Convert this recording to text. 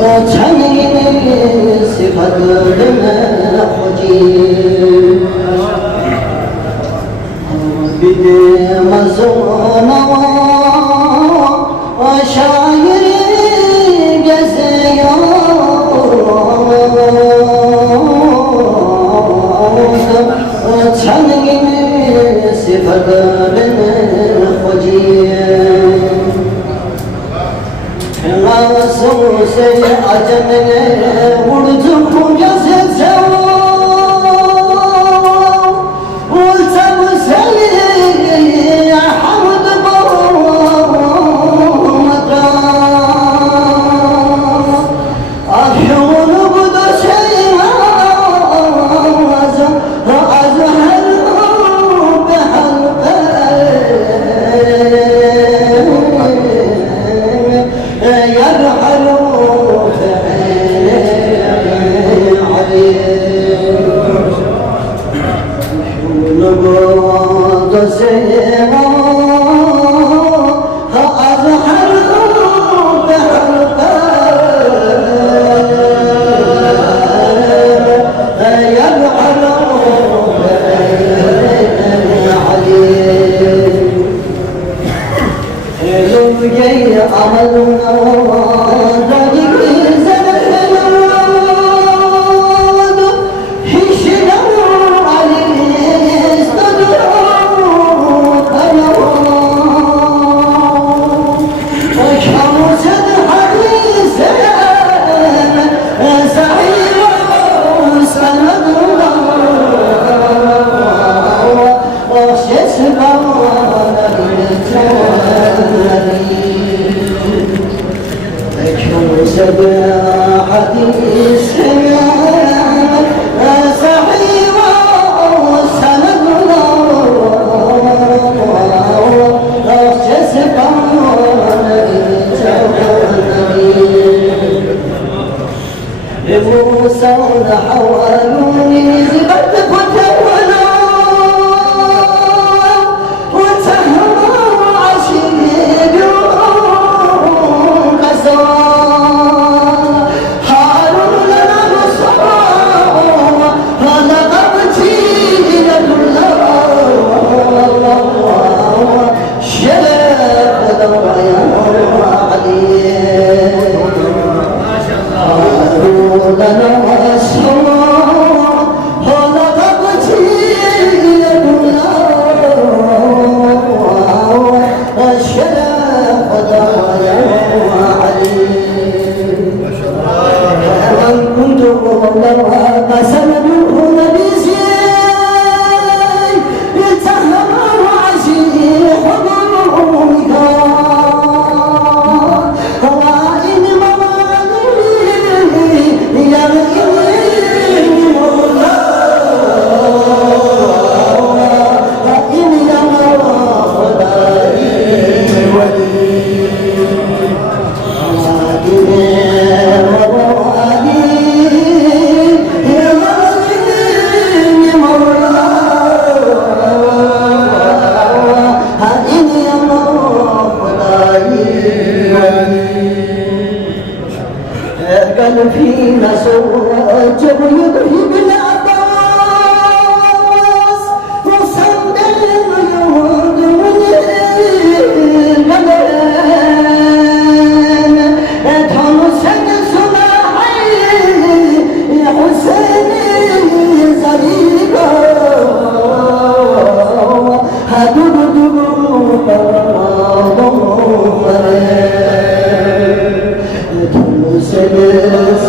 وتعني صفة لنا حجيب بدي مزونا وشاعري جزيا وتعني صفة لنا حجيب Nasıl acemine vurdum gazeteye Ultam seni hamd bulmadan Ahyonu bu da şey azhar behalbe حوالوني زبدت فتونا وتهموا عشيق قصر حاروا لنا نصر هذا قبتي لله شرف دوايا عليه حاروا لنا فينا سوى جبل يضرب العباس وصندل اليهود والجبلين تنسد صلاحي يا حسيني زريقا هدو تنسد